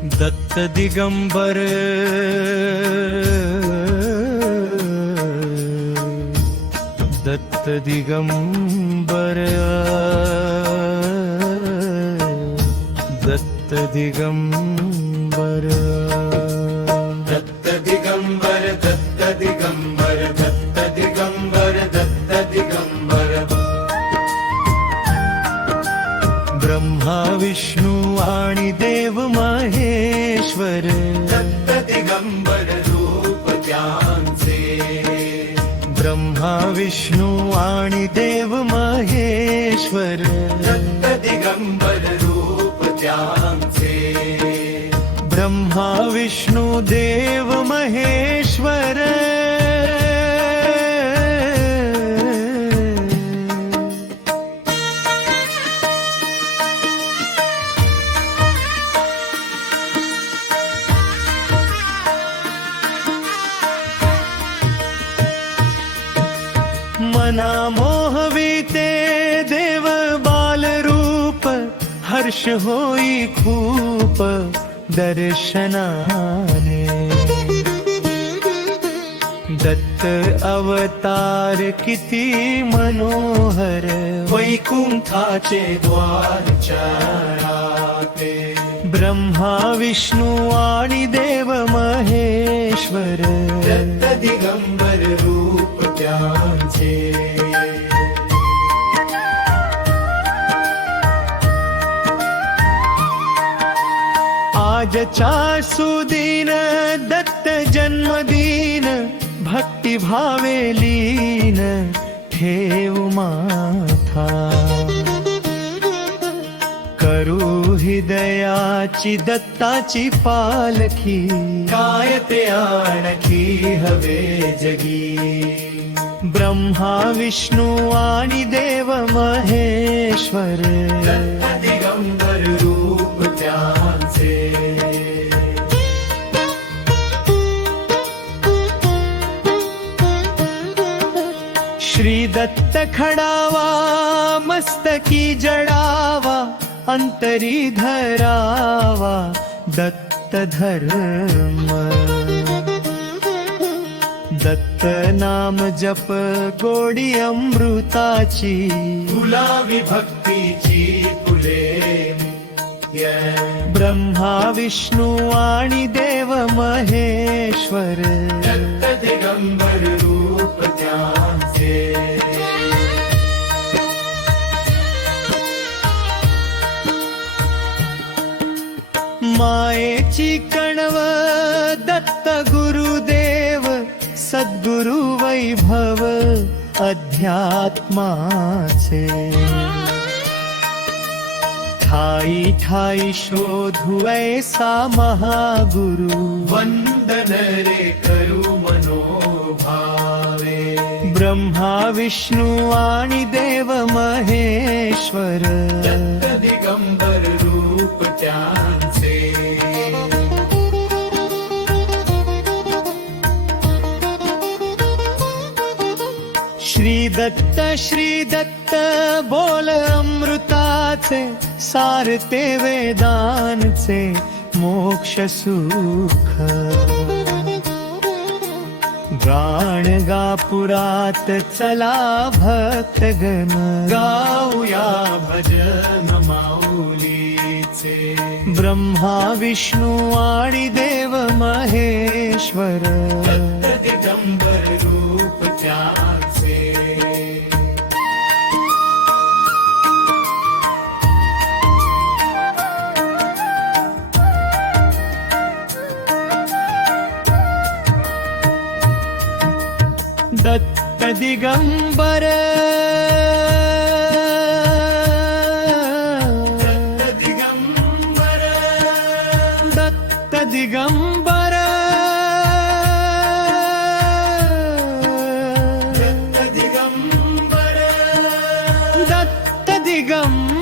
दत्त दिगंबर दत्त दिगंबर दत्त दिगंबर दत्त दिगंबर दत्त दिगंबर दत्त दिगंबर दत्त दिगंबर ब्रह्मा विष्णू आणि देव महेश्वर दत्त दिगंबर रूप त्यांचे ब्रह्मा विष्णू आणि देव महेश्वर दत्त दिगंबर रूप त्यांचे ब्रह्मा विष्णू देव महेश्वर मना मोहविते देव बालरूप हर्ष होई खूप दर्शनाने दत्त अवतार किती मनोहर वैकुंठाचे द्वार चाराते ब्रह्मा विष्णू आणि देव महेश्वर दत्त दिगंबर रूप त्यांचे आजच्या सुदीन दत्त जन्मदिन भक्ती भावे लीन ठेव माथा करू हृदयाची दत्ताची पालखी काय ते आणखी हवे जगी ब्रह्मा विष्णू आणि देव महेश्वर दत्त दिगंबर रूप त्यांचे श्री दत्त खडावा मस्तकी जडावा अंतरी धरावा दत्त धर्म दत्त नाम जप गोडी अमृताची फुलावी भक्तीची फुले ब्रह्मा विष्णू आणि देव महेश्वर दत्त दिगंबर रूप त्यांचे मायेची कणव दत्त गुरुदेव सद्गुरु वैभव अध्यात्माचे ठाई ठाई शोधू ऐसा महागुरु वंदन रे करू मनोभावे ब्रह्मा विष्णू आणि देव महेश्वर दत्त दिगंबर रूप त्यांचे श्री दत्त बोल अमृताचे सारते वेदांचे मोक्ष सुख गाणगापुरात चला भक्तगण गाऊया भजन माऊलीचे ब्रह्मा विष्णू आणि देव महेश्वर दत्त दिगंबर रूप त्यांचे दत्त दिगंबर दत्त दिगंबर दत्त दिगंबर दत्त दिगंबर दत्त दिगंबर